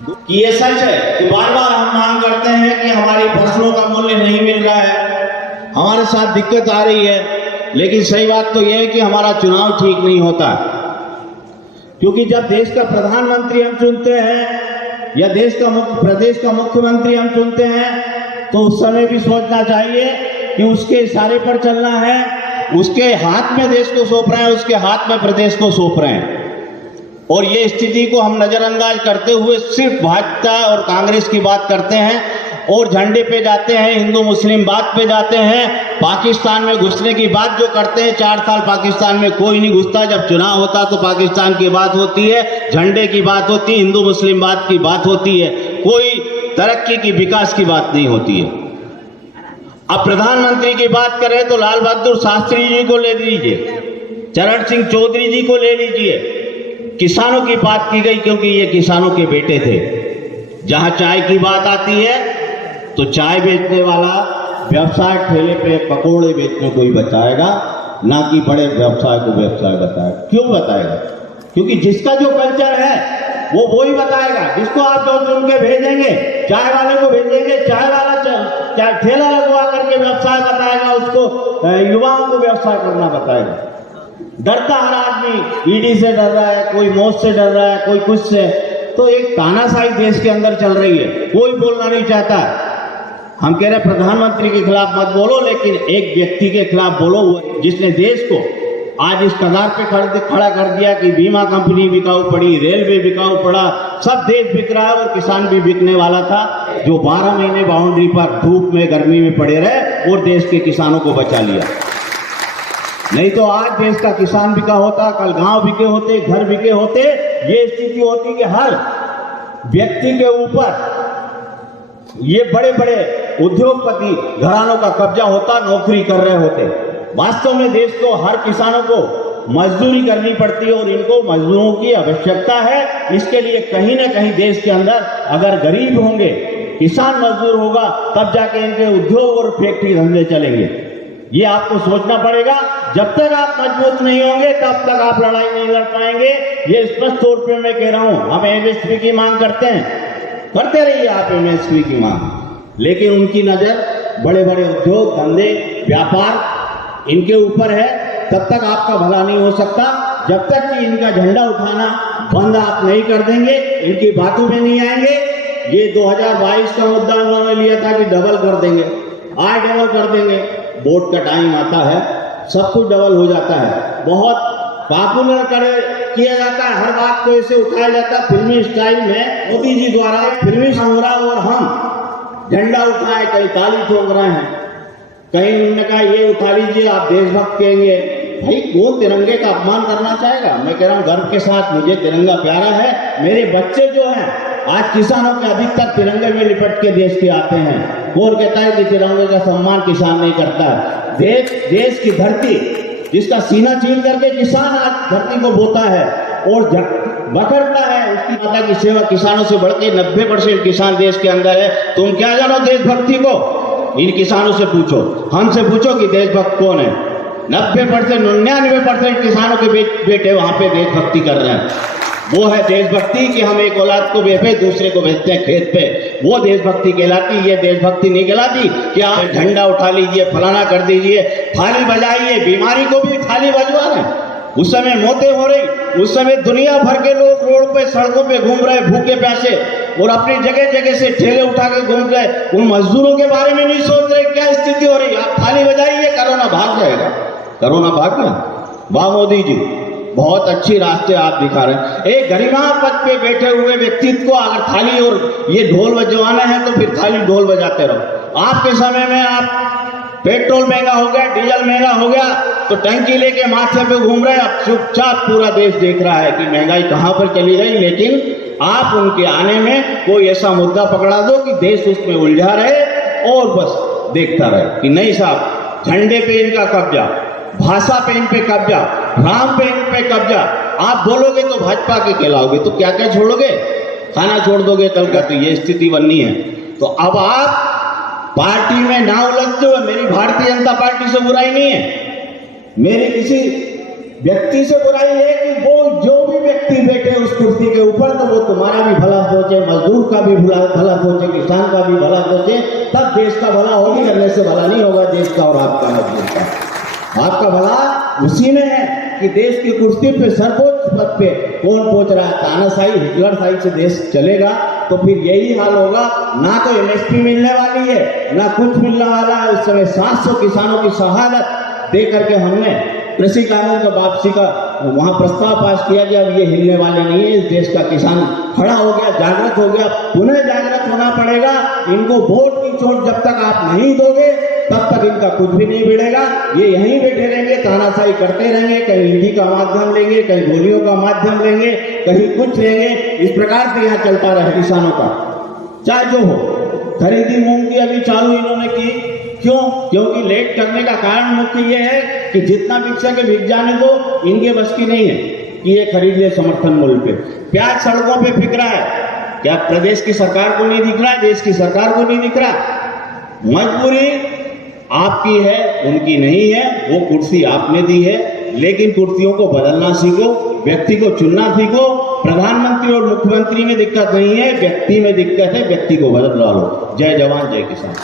कि ये सच है कि बार बार हम मांग करते हैं कि हमारी फसलों का मूल्य नहीं मिल रहा है, हमारे साथ दिक्कत आ रही है, लेकिन सही बात तो यह है कि हमारा चुनाव ठीक नहीं होता। क्योंकि जब देश का प्रधानमंत्री हम चुनते हैं या प्रदेश का मुख्यमंत्री हम चुनते हैं, तो उस समय भी सोचना चाहिए कि उसके इशारे पर चलना है, उसके हाथ में देश को सौंप रहे हैं, उसके हाथ में प्रदेश को सौंप रहे हैं। और ये स्थिति को हम नजरअंदाज करते हुए सिर्फ भाजपा और कांग्रेस की बात करते हैं और झंडे पे जाते हैं, हिंदू मुस्लिम बात पे जाते हैं, पाकिस्तान में घुसने की बात जो करते हैं। 4 साल पाकिस्तान में कोई नहीं घुसता, जब चुनाव होता तो पाकिस्तान की बात होती है, झंडे की बात होती है, हिंदू मुस्लिम बात की बात होती है, कोई तरक्की की विकास की बात नहीं होती है। अब प्रधानमंत्री की बात करें तो लाल बहादुर शास्त्री जी को ले लीजिए, चरण सिंह चौधरी जी को ले लीजिए। किसानों की बात की गई क्योंकि ये किसानों के बेटे थे। जहां चाय की बात आती है तो चाय बेचने वाला व्यवसाय ठेले पे पकोड़े बेचने को ही बताएगा, ना कि बड़े व्यवसाय को व्यवसाय बताएगा। क्यों बताएगा? क्योंकि जिसका जो कल्चर है वो ही बताएगा। जिसको आप जो चुन के भेजेंगे, चाय वाले को भेजेंगे, चाय वाला ठेला लगवा करके व्यवसाय बताएगा, उसको युवाओं को व्यवसाय करना बताएगा। डरता हर आदमी, ईडी से डर रहा है, कोई मौत से डर रहा है, कोई कुछ से। तो एक तानाशाही देश के अंदर चल रही है, कोई बोलना नहीं चाहता। हम कह रहे हैं प्रधानमंत्री के खिलाफ मत बोलो, लेकिन एक व्यक्ति के खिलाफ बोलो जिसने देश को आज इस कगार पे खड़ा कर दिया कि बीमा कंपनी बिकाऊ पड़ी, रेलवे बिकाऊ पड़ा, सब देश बिक रहा है और किसान भी बिकने वाला था, जो 12 महीने बाउंड्री पर धूप में गर्मी में पड़े रहे और देश के किसानों को बचा लिया। नहीं तो आज देश का किसान बिका होता, कल गांव बिके होते, घर बिके होते। ये स्थिति होती कि हर व्यक्ति के ऊपर ये बड़े बड़े उद्योगपति घरानों का कब्जा होता, नौकरी कर रहे होते। वास्तव में देश को, हर किसानों को मजदूरी करनी पड़ती है और इनको मजदूरों की आवश्यकता है। इसके लिए कहीं ना कहीं देश के अंदर अगर गरीब होंगे, किसान मजदूर होगा, तब जाके इनके उद्योग और फैक्ट्री धंधे चलेंगे। ये आपको सोचना पड़ेगा। जब तक आप मजबूत नहीं होंगे तब तक आप लड़ाई नहीं लड़ पाएंगे। ये स्पष्ट तौर पे मैं कह रहा हूं। हम एमएसपी की मांग करते हैं, करते रहिए आप एमएसपी की मांग, लेकिन उनकी नजर बड़े बड़े उद्योग धंधे व्यापार इनके ऊपर है। तब तक आपका भला नहीं हो सकता जब तक कि इनका झंडा उठाना बंद आप नहीं कर देंगे, इनकी बातों में नहीं आएंगे। ये 2022 का मुद्दा उन्होंने लिया था कि डबल कर देंगे, आज डबल कर देंगे। वोट का टाइम आता है, सब कुछ डबल हो जाता है। बहुत पॉपुलर किया जाता है, हर बात को ऐसे उठाया जाता है फिल्मी स्टाइल में। मोदी जी द्वारा फिल्मी संग्राम और हम झंडा उठाए, कहीं ताली ठोक रहे हैं, कहीं उन्होंने कहा ये उठा लीजिए आप देशभक्त कहेंगे। भाई कौन तिरंगे का अपमान करना चाहेगा? मैं कह रहा हूं गर्व के साथ, मुझे तिरंगा प्यारा है। मेरे बच्चे जो हैं आज किसानों के अधिकतर तिरंगे में लिपट के देश के आते हैं। कौन कहता है कि तिरंगे का सम्मान किसान नहीं करता है? देश की धरती जिसका सीना चीर करके किसान आज धरती को बोता है और बकरता है, उसकी माता की सेवा किसानों से बढ़ के 90% किसान देश के अंदर है। तुम क्या जानो देशभक्ति को? इन किसानों से पूछो, हमसे पूछो कि देशभक्त कौन है। 90% 99% किसानों के बेटे वहां पे देशभक्ति कर रहे हैं। वो है देशभक्ति कि हम एक औलाद को बेचे, दूसरे को भेजते हैं खेत पे, वो देशभक्ति कहलाती। ये देशभक्ति नहीं कहलाती कि आप झंडा उठा लीजिए, फलाना कर दीजिए, थाली बजाइए। बीमारी को भी थाली बजवा रहे हैं। उस समय मौतें हो रही, उस समय दुनिया भर के लोग रोड पे सड़कों पे घूम रहे भूखे प्यासे और अपनी जगह जगह से ठेले उठा के घूम रहे। उन मजदूरों के बारे में नहीं सोच रहे क्या स्थिति हो रही। आप थाली बजाइए, कोरोना भाग जाएगा। कोरोना भाग गया। वाह मोदी जी, बहुत अच्छी रास्ते आप दिखा रहे हैं। एक गरिमा पद पे बैठे हुए व्यक्तित्व को अगर थाली और ये ढोल बजवाना है तो फिर थाली ढोल बजाते रहो। आपके समय में आप पेट्रोल महंगा हो गया, डीजल महंगा हो गया तो टंकी लेके माथे पे घूम रहे हैं। अब चुपचाप पूरा देश देख रहा है कि महंगाई कहां पर चली गई, लेकिन आप उनके आने में कोई ऐसा मुद्दा पकड़ा दो कि देश उसमें उलझा रहे और बस देखता रहे कि नहीं साहब, झंडे पे इनका कब्जा, भाषा पे इन पे कब्जा, राम पे इन पे कब्जा। आप बोलोगे तो भाजपा के कहलाओगे, तो क्या क्या छोड़ोगे? खाना छोड़ दोगे कल का। तो ये स्थिति बननी है। तो अब आप पार्टी में ना उलझते हुए, मेरी भारतीय जनता पार्टी से बुराई नहीं है, मेरी किसी व्यक्ति से बुराई है कि वो जो भी व्यक्ति बैठे उस कुर्सी के ऊपर, तो वो तुम्हारा भी भला सोचे, मजदूर का भी भला सोचे, किसान का भी भला सोचे, तब देश का भला होगी। करने से भला नहीं होगा देश का और आपका मजदूर का। आपका भला उसी में है कि देश की कुर्सी पे सर्वोच्च पद पे कौन पहुंच रहा है। तानाशाही हिटलरशाही से देश चलेगा तो फिर यही हाल होगा। ना तो एमएसपी मिलने वाली है, ना कुछ मिलने वाला है। उस समय 700 किसानों की शहादत दे करके हमने कृषि कानून का वापसी का वहां प्रस्ताव पास किया कि अब ये हिलने वाले नहीं है। इस देश का किसान खड़ा हो गया, जागृत हो गया, पुनः जागृत होना पड़ेगा। इनको वोट की चोट जब तक आप नहीं दोगे तब तक इनका कुछ भी नहीं मिलेगा। ये यहीं बैठे रहेंगे, तानाशाही करते रहेंगे, कहीं हिंदी का माध्यम लेंगे, कहीं गोलियों का माध्यम लेंगे, कहीं कुछ लेंगे। इस प्रकार से यहाँ चलता रहे किसानों का, चाहे जो हो। खरीदी मूंग की अभी चालू इन्होंने की, क्यों? क्योंकि लेट करने का कारण मुख्य ये है कि जितना बिक सके बिक जाने दो, इनके बस की नहीं है कि ये खरीद ले समर्थन मूल्य पे। प्याज सड़कों पे बिक रहा है, क्या प्रदेश की सरकार को नहीं दिख रहा है? देश की सरकार को नहीं दिख रहा? मजबूरी आपकी है, उनकी नहीं है। वो कुर्सी आपने दी है, लेकिन कुर्सियों को बदलना सीखो, व्यक्ति को चुनना सीखो। प्रधानमंत्री और मुख्यमंत्री में दिक्कत नहीं है, व्यक्ति में दिक्कत है, व्यक्ति को बदल लो। जय जवान जय किसान।